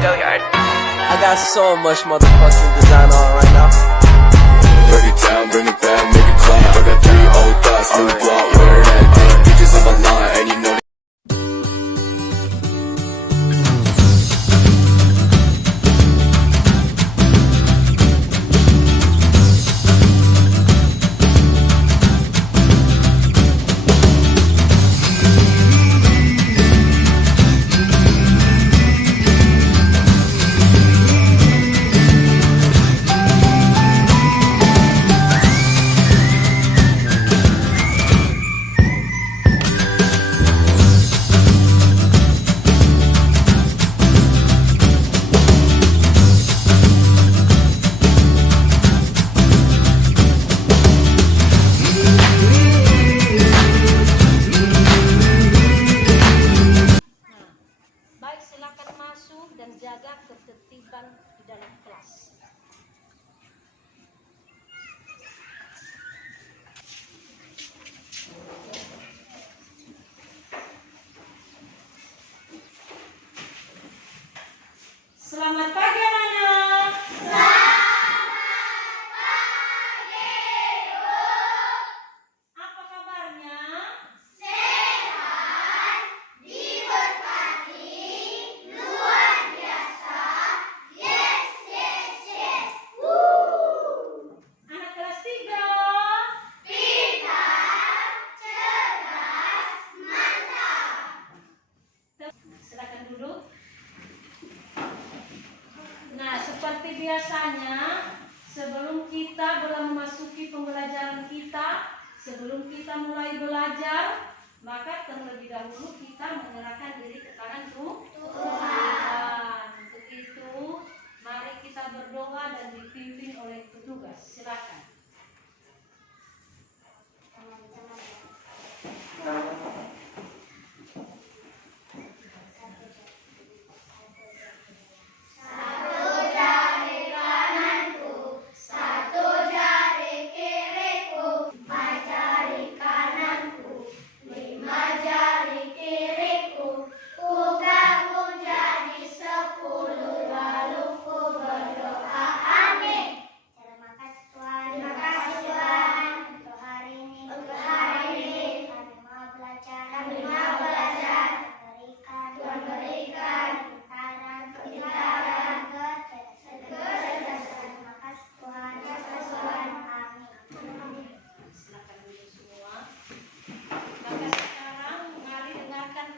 Go yard. I got so much motherfucking design on right now. Break it down, bring it back, make it clap. I got 3 old thoughts, new block, where that thing. Bitches on my line, and you know Baik, silakan masuk dan jaga ketertiban di dalam kelas. Selamat pagi anak-anak. Apa kabarnya? Anak kelas 3. Silakan duduk. Nah, seperti biasanya, sebelum kita memasuki pembelajaran kita, sebelum kita mulai belajar, maka terlebih dahulu kita menyerahkan diri ke tangan Tuhan. Untuk itu, mari kita berdoa dan dipimpin oleh petugas. Silakan.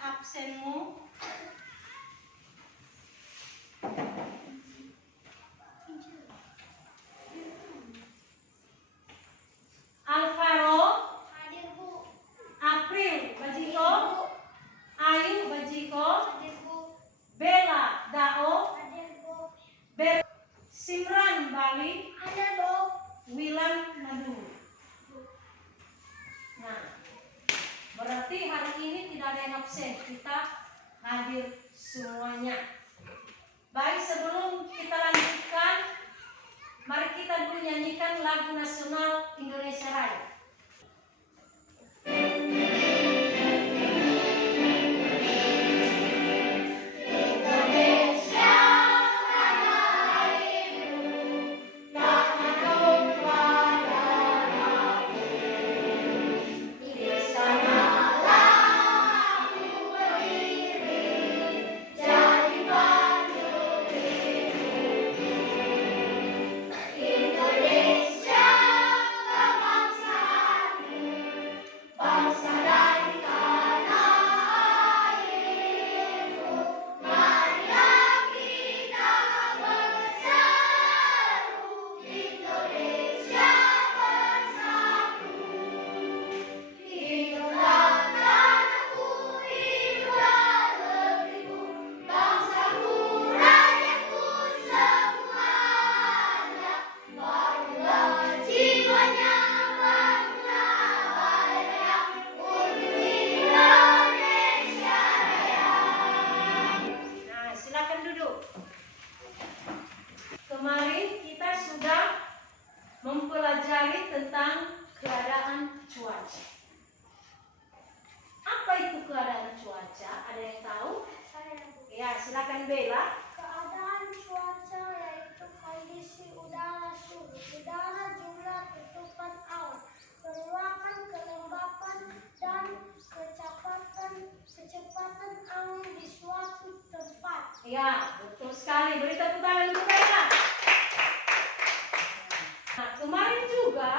Absenmu. Alvaro. Hadir, Bu. April, Bajiko. Ayu, Bajiko. Hadir, Bu. Bella, Dao. Hadir, Bu. Simran, Bali. Hadir, Bu. Wilan, Madu. Nah, berarti hari ini tidak ada yang absen, kita hadir semuanya. Baik, sebelum kita lanjutkan, mari kita dulu nyanyikan lagu nasional Indonesia Raya. mempelajari tentang keadaan cuaca. Apa itu keadaan cuaca? Ada yang tahu? Ya, silakan Bella. udara, jumlah tutupan awan, keluakan, kelembapan, dan kecepatan angin di suatu tempat. Ya, betul sekali. Beri tepuk tangan untuk mereka. Nah, kemarin juga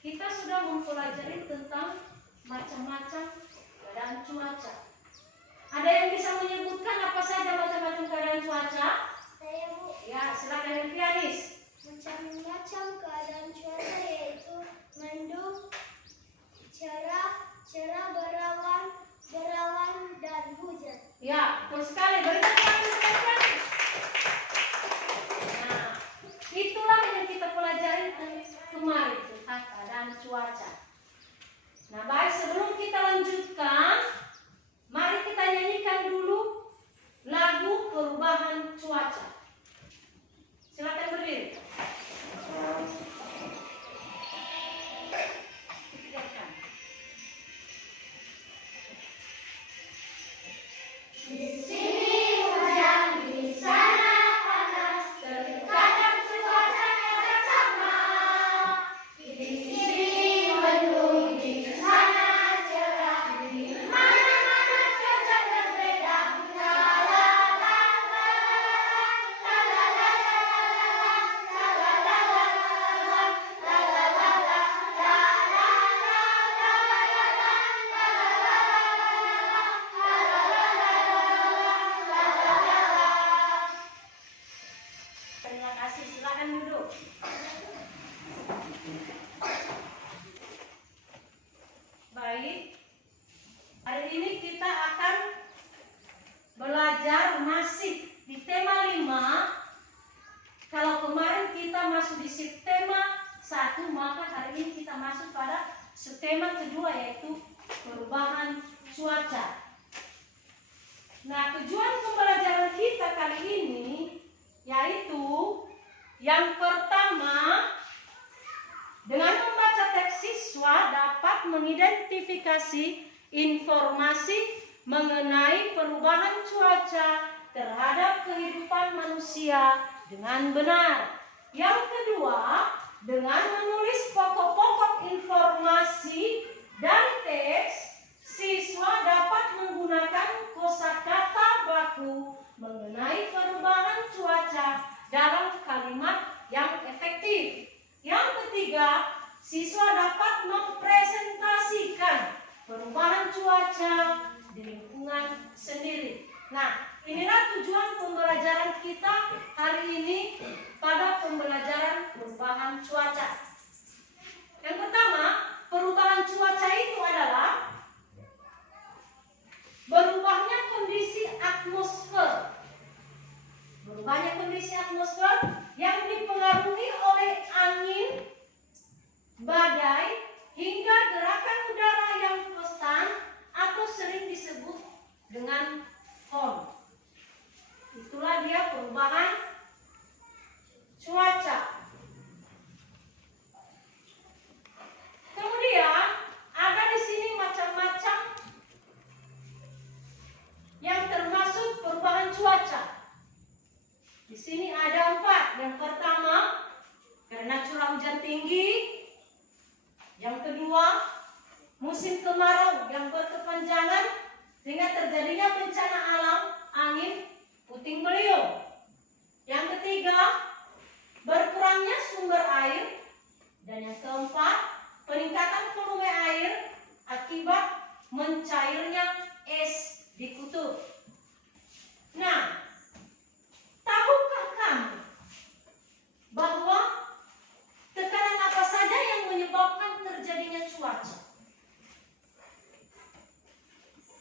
kita sudah mempelajari tentang macam-macam keadaan cuaca. Ada yang bisa menyebutkan apa saja macam-macam keadaan cuaca? Saya, Bu. Ya, silakan Elvianis. Macam-macam keadaan cuaca yaitu mendung, cerah, berawan, dan hujan. Ya, betul sekali. Beri tepuk tangan untuk Elvianis. Nah, itulah yang kita pelajari kemarin tentang keadaan cuaca. Nah, baik, sebelum kita lanjutkan, mari kita nyanyikan dulu lagu perubahan cuaca. Silakan berdiri. Di sini hujan, di sana panas, terkadang cuacanya sama. Di sini mendung, di sana cerah, di mana-mana cuaca berbeda. La la la la la la la la la la Terima kasih, silakan duduk. Baik, hari ini kita akan belajar masih di tema 5. Kalau kemarin kita masuk di tema 1, maka hari ini kita masuk pada tema kedua, yaitu perubahan cuaca. Nah, tujuan pembelajaran kita kali ini yaitu yang pertama, dengan membaca teks siswa dapat mengidentifikasi informasi mengenai perubahan cuaca terhadap kehidupan manusia dengan benar. Yang kedua, dengan menulis pokok-pokok informasi dari teks, siswa dapat menggunakan kosakata baku mengenai perubahan cuaca dalam kalimat yang efektif. Yang ketiga, siswa dapat mempresentasikan perubahan cuaca di lingkungan sendiri. Nah, inilah tujuan pembelajaran kita hari ini pada pembelajaran perubahan cuaca. Yang pertama, perubahan cuaca itu adalah berubahnya kondisi atmosfer. Berubahnya kondisi atmosfer yang dipengaruhi oleh angin, badai, hingga gerakan udara yang konstan atau sering disebut dengan FON. Itulah dia perubahan cuaca. Kemudian ada di sini macam-macam yang termasuk perubahan cuaca. Di sini ada 4. Yang pertama, karena curah hujan tinggi. Yang kedua, musim kemarau yang berkepanjangan sehingga terjadinya bencana alam, angin puting beliung. Yang ketiga, berkurangnya sumber air. Dan yang keempat, peningkatan volume air akibat mencairnya es di kutub. Nah, tahukah kamu bahwa tekanan apa saja yang menyebabkan terjadinya cuaca?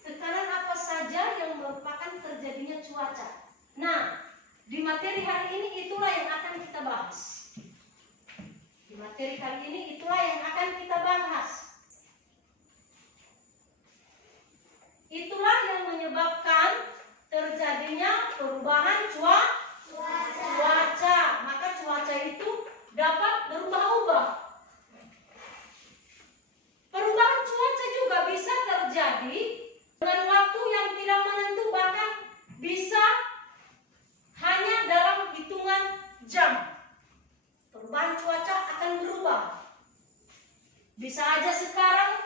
Tekanan apa saja yang merupakan terjadinya cuaca? Nah, di materi hari ini itulah yang akan kita bahas. Di materi kali ini itulah yang akan kita bahas. Itulah yang menyebabkan terjadinya perubahan cuaca. Maka cuaca itu dapat berubah-ubah. Perubahan cuaca juga bisa terjadi dengan waktu yang tidak menentu, bahkan bisa hanya dalam hitungan jam. Perubahan saja sekarang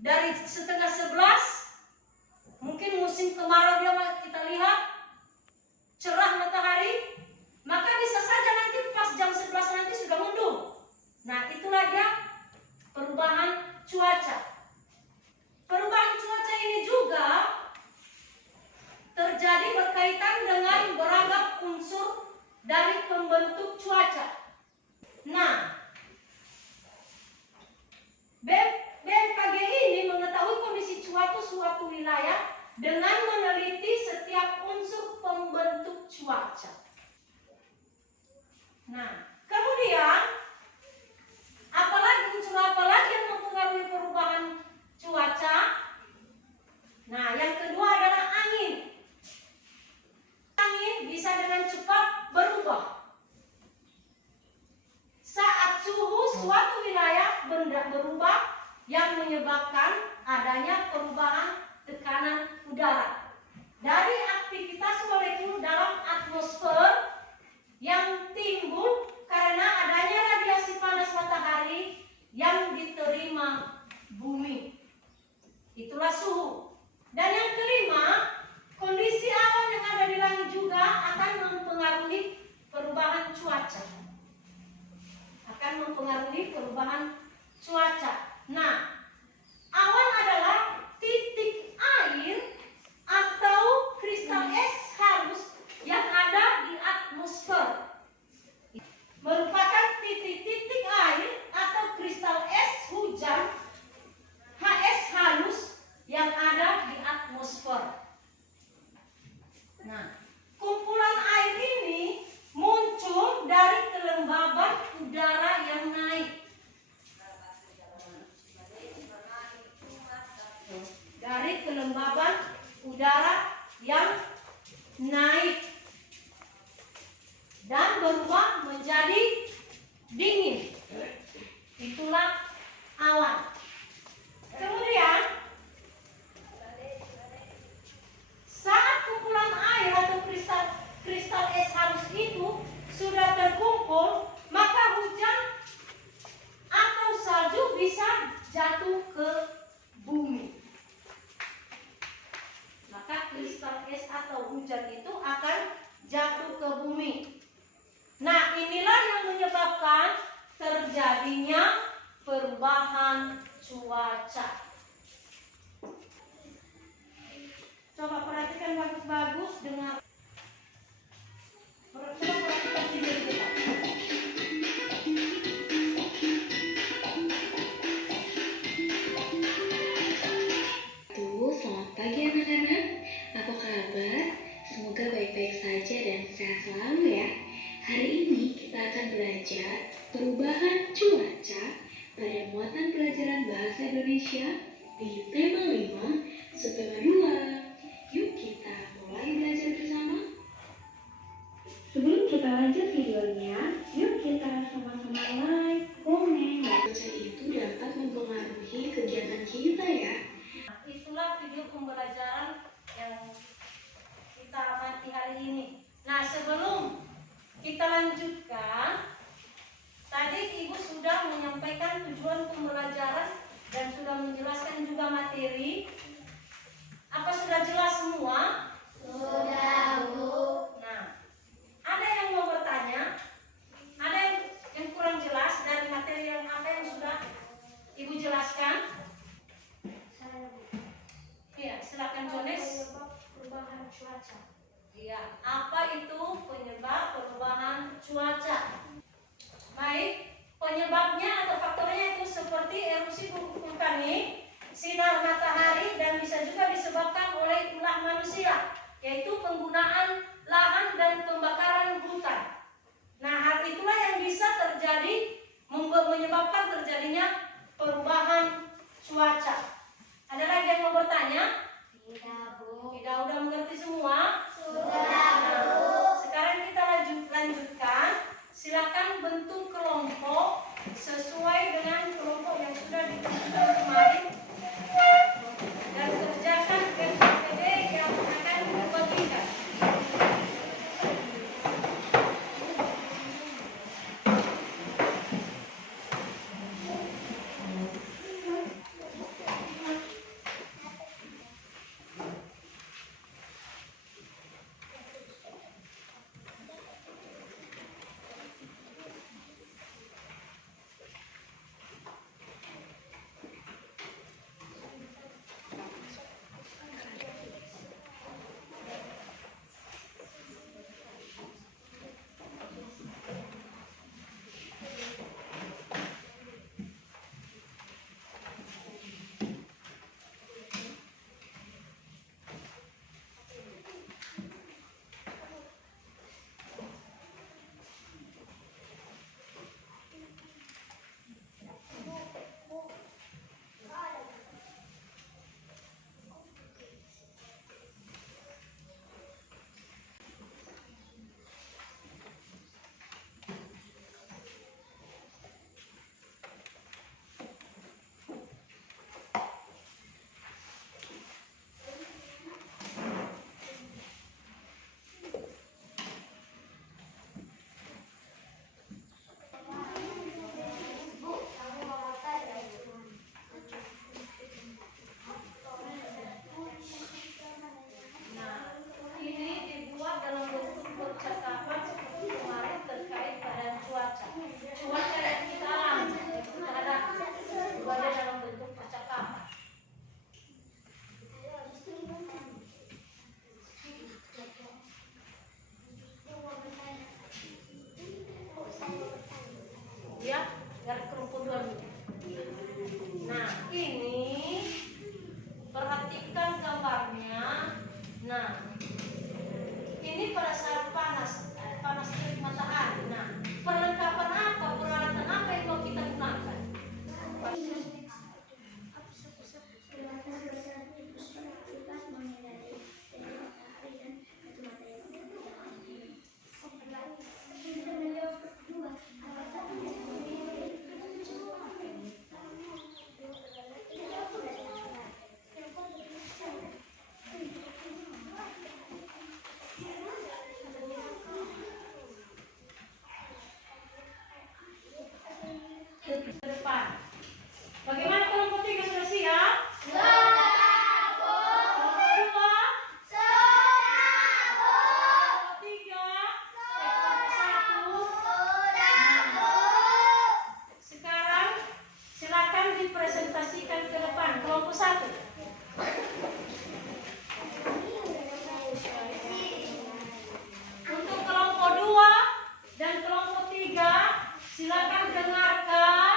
dari setengah 11, mungkin musim kemarau dia kita lihat cerah matahari, maka bisa saja nanti pas jam 11 nanti sudah mendung. Nah, itulah dia perubahan cuaca. Perubahan cuaca ini juga terjadi berkaitan dengan beragam unsur dari pembentuk cuaca. Nah, BMKG ini mengetahui kondisi cuaca suatu wilayah dengan meneliti setiap unsur pembentuk cuaca. Nah, kemudian unsur apa lagi yang mempengaruhi perubahan cuaca? Nah, yang kedua adalah angin. Angin bisa dengan cepat berubah. Saat suhu suatu wilayah berubah yang menyebabkan adanya perubahan tekanan udara. Dari aktivitas molekul dalam atmosfer yang timbul karena adanya radiasi panas matahari yang diterima bumi. Itulah suhu. Dan yang kelima, kondisi awan yang ada di langit juga akan mempengaruhi perubahan cuaca. Nah, awan adalah titik air atau kristal es halus yang ada di atmosfer. Merupakan titik-titik air atau kristal es hujan HS halus yang ada di atmosfer. Nah, kumpulan air ini muncul dari kelembaban udara yang naik. Dari kelembaban udara yang naik dan berubah menjadi dingin. Itulah awan. Kemudian saat kumpulan air atau kristal es halus itu sudah terkumpul, maka hujan atau salju bisa jatuh ke bumi. Maka kristal es atau hujan itu akan jatuh ke bumi. Nah, inilah yang menyebabkan terjadinya perubahan cuaca. Coba perhatikan bagus-bagus dengan coba perhatikan video kita. Selamat pagi anak-anak. Apa kabar? Semoga baik-baik saja dan sehat selalu ya. Hari ini kita akan belajar perubahan cuaca pada muatan pelajaran bahasa Indonesia di tema 5, subtema 2. Yuk kita mulai belajar bersama. Sebelum kita lanjut videonya, yuk kita sama-sama like, komen, Cuaca itu dapat mempengaruhi kegiatan kita ya. Itulah video pembelajaran yang kita amati hari ini. Nah, sebelum kita lanjutkan, tadi Ibu sudah menyampaikan tujuan pembelajaran dan sudah menjelaskan juga materi. Apa sudah jelas semua? Sudah, Bu. Nah, ada yang mau bertanya? Ada yang kurang jelas dari materi yang apa yang sudah Ibu jelaskan? Iya, silakan Jones. Perubahan cuaca. Iya, apa itu penyebab perubahan cuaca? Baik, penyebabnya atau faktornya itu seperti erupsi vulkanik, sinar matahari, dan bisa juga disebabkan oleh ulah manusia, yaitu penggunaan lahan dan pembakaran hutan. Nah, hal itulah yang bisa terjadi menyebabkan terjadinya perubahan cuaca. Ada lagi yang mau bertanya? Tidak, Bu. Tidak, udah mengerti semua? Sudah, Bu. Sekarang kita lanjutkan. Silakan bentuk kelompok sesuai dengan kelompok yang sudah ditentukan kemarin dan kerjakan SPPD yang akan dibagikan. Nah, ini perhatikan gambarnya. Nah, ini pada saat panas terik matahari. Nah, perlengkapan apa, peralatan apa yang mau kita gunakan? Ke depan. Bagaimana kelompok 3 sudah siap? Sekarang silakan dipresentasikan ke depan kelompok 1. Untuk kelompok 2 dan kelompok 3 silakan dengarkan,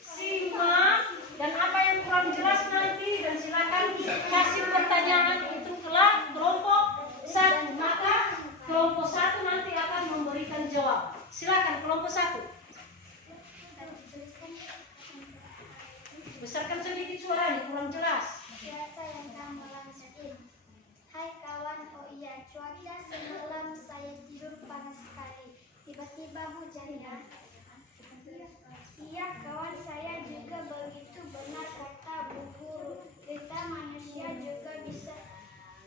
simak, dan apa yang kurang jelas nanti dan silakan kasih pertanyaan itu ke kelompok 1. Maka kelompok 1 nanti akan memberikan jawab. Silakan kelompok 1. Besarkan sedikit suaranya, kurang jelas. Cuaca yang malam ini. Hai kawan, oh iya, cuaca semalam saya tidur panas sekali. Tiba-tiba hujan ya. Iya kawan, saya juga begitu, benar kata Bu Guru. Kita manusia juga bisa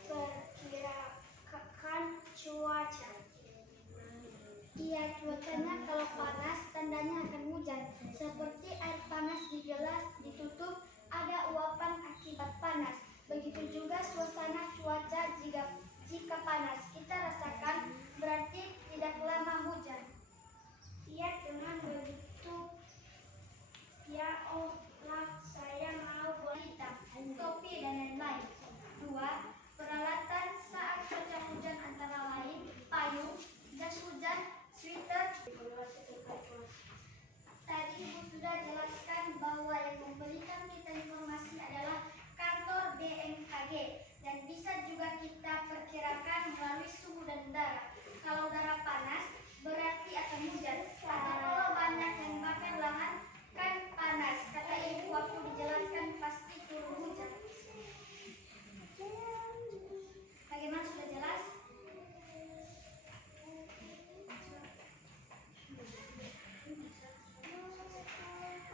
perkirakan cuaca. Iya, cuacanya kalau panas tandanya akan hujan. Seperti air panas di gelas ditutup, ada uapan akibat panas. Begitu juga suasana cuaca jika panas kita rasakan, berarti tidak lama hujan. Iya teman, begitu. Ya Allah, saya mau wanita, topi dan lain-lain. 2. Peralatan saat cuaca hujan antara lain payung, jas hujan, sweater. Tadi Ibu sudah jelaskan bahwa yang memberikan kita informasi adalah kantor BMKG dan bisa juga kita perkirakan melalui suhu dan udara. Kalau udara panas berarti akan hujan. Atau kalau banyak yang bakar lahan kan panas. Kata Ibu waktu dijelaskan pasti turun hujan. Bagaimana, sudah jelas?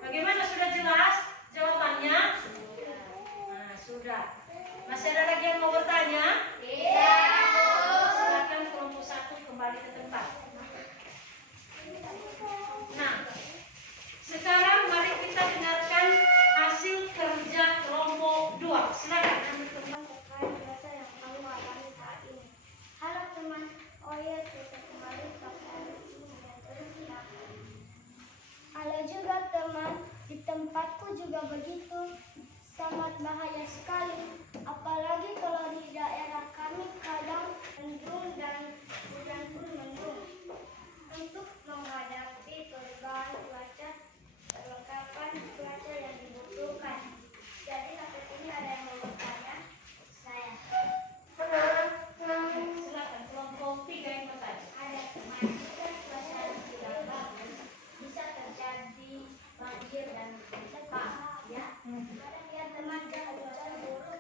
Bagaimana, sudah jelas jawabannya? Nah, sudah. Masih ada lagi yang mau bertanya? Iya. Silakan kelompok 1 kembali ke tempat. Nah, sekarang mari kita dengarkan hasil kerja kelompok 2. Silakan. Cuaca yang kamu alami saat ini. Halo teman, oh iya, kita kembali pakai air ini dan terus ya. Halo juga teman, di tempatku juga begitu. Sangat bahaya sekali, apalagi kalau di daerah kami kadang mendung dan hujan pun mendung. Untuk menghadapi perubahan cuaca, perlengkapan cuaca yang dibutuhkan. Jadi sampai sini ada yang mau bertanya? Saya. Silakan kelompok 3 yang bertanya. Ada teman, jika cuaca tidak bagus, bisa terjadi banjir dan cepat, ya. Ya teman, jika hujan buruk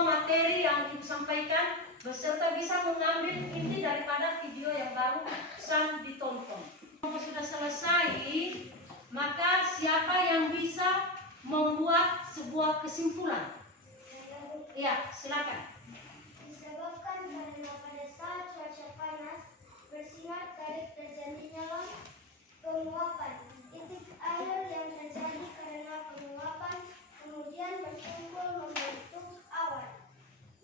semua materi yang Ibu sampaikan beserta bisa mengambil inti daripada video yang baru sang ditonton. Kalau sudah selesai, maka siapa yang bisa membuat sebuah kesimpulan? Ya, silakan. Disebabkan karena pada saat cuaca panas bersinar tarik terjadinya penguapan. Titik air yang terjadi karena penguapan kemudian berkumpul membentuk awan.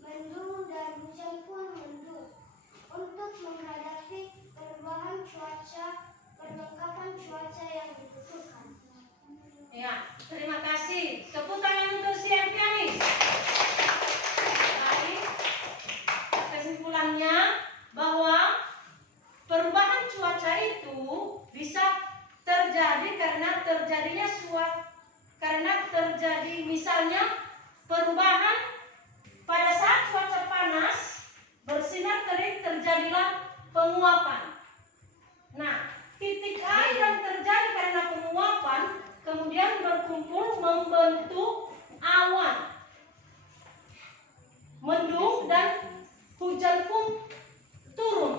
Mendung dan hujan pun mendung. Untuk menghadapi perubahan cuaca, perlengkapan cuaca yang dibutuhkan. Ya, terima kasih. Tepuk tangan untuk si Evianis. Baik. Kesimpulannya bahwa perubahan cuaca itu bisa terjadi karena terjadi misalnya perubahan pada saat cuaca panas bersinar terik terjadilah penguapan. Nah, titik air yang terjadi karena penguapan kemudian berkumpul membentuk awan. Mendung dan hujan pun turun.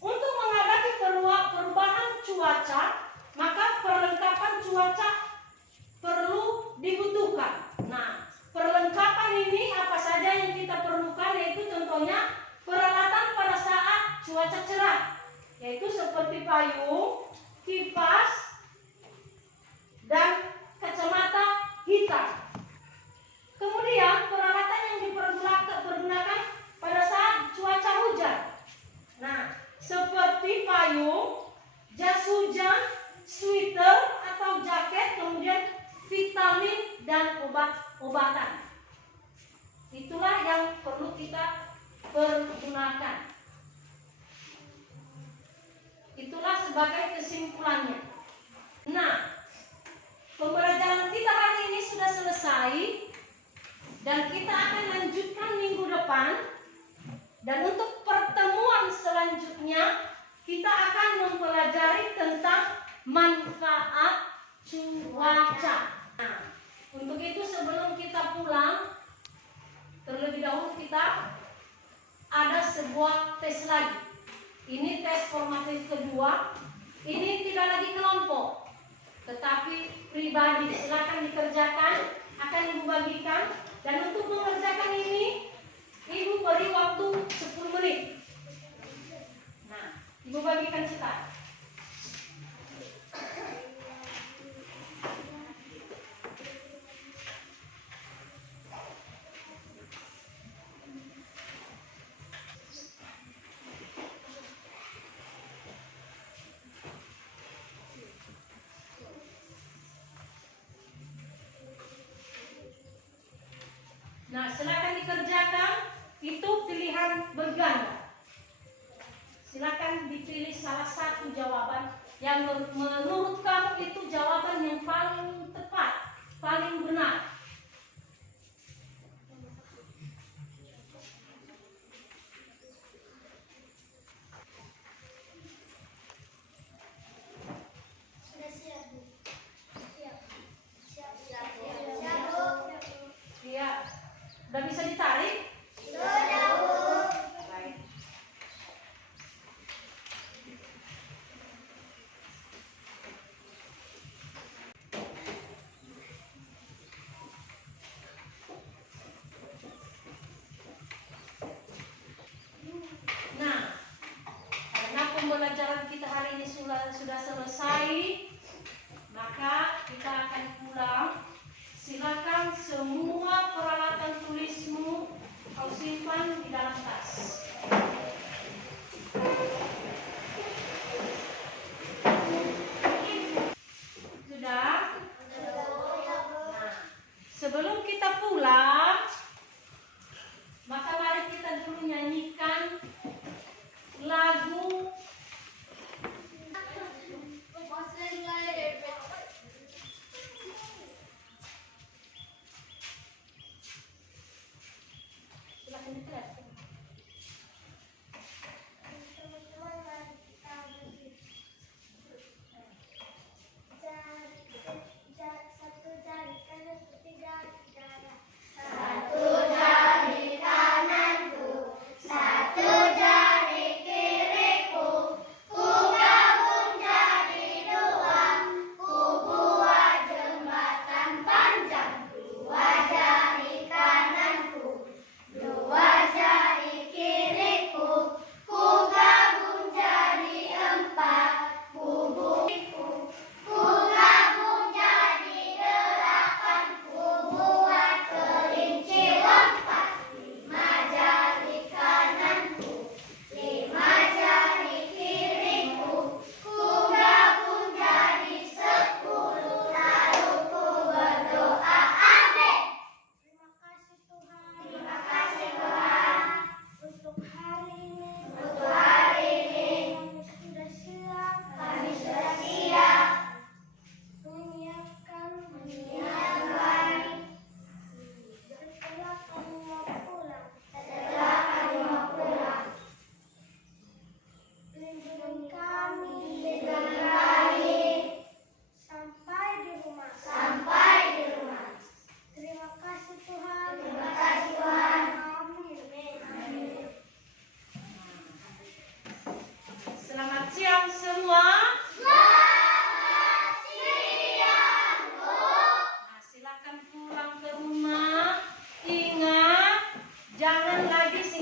Untuk menghadapi perubahan cuaca, maka perlengkapan cuaca perlu dibutuhkan. Nah, perlengkapan ini apa saja yang kita perlukan, yaitu contohnya peralatan pada saat cuaca cerah, yaitu seperti payung, kipas, dan kacamata hitam. Kemudian peralatan yang dipergunakan pada saat cuaca hujan. Nah, seperti payung, jas hujan, sweater atau jaket, kemudian vitamin dan obat-obatan. Itulah yang perlu kita pergunakan. Itulah sebagai kesimpulannya. Nah, pembelajaran kita hari ini sudah selesai dan kita akan lanjutkan minggu depan. Dan untuk pertemuan selanjutnya kita akan mempelajari tentang manfaat cuaca. Nah, untuk itu sebelum kita pulang, terlebih dahulu kita ada sebuah tes lagi. Ini tes formatif kedua. Ini tidak lagi kelompok, tetapi pribadi. Silakan dikerjakan, akan Ibu bagikan. Dan untuk mengerjakan ini, Ibu beri waktu 10 menit. Nah, Ibu bagikan sekarang. Nah, silakan dikerjakan. Itu pilihan berganda. Silakan dipilih salah satu jawaban yang menurut kamu itu jawaban yang paling tepat, paling benar. Sudah siap, Bu? Siap. Iya. Udah bisa ditarik? Sudah, Bu. Baik. Nah, karena pembelajaran kita hari ini sudah selesai, maka kita akan pulang. Silakan semua peralatan tulismu kau simpan di dalam tas. Sudah? Nah, sebelum kita pulang, maka mari kita dulu nyanyikan lagu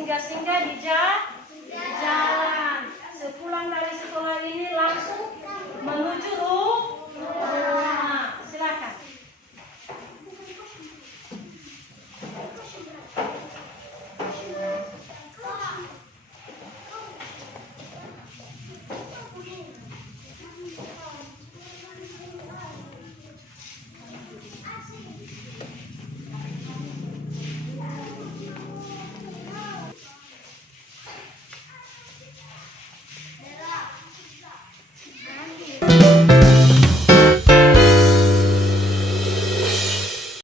singgah-singgah di jalan. Sepulang dari sekolah ini langsung menuju rumah.